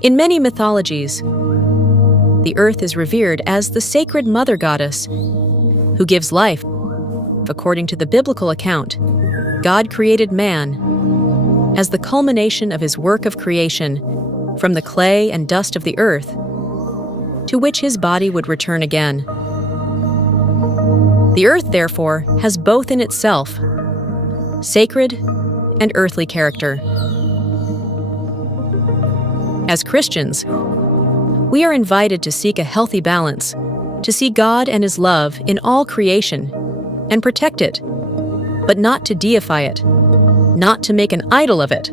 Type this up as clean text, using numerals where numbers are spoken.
In many mythologies, the earth is revered as the sacred mother goddess who gives life. According to the biblical account, God created man as the culmination of his work of creation from the clay and dust of the earth, to which his body would return again. The earth, therefore, has both in itself sacred and earthly character. As Christians, we are invited to seek a healthy balance, to see God and his love in all creation and protect it, but not to deify it, not to make an idol of it,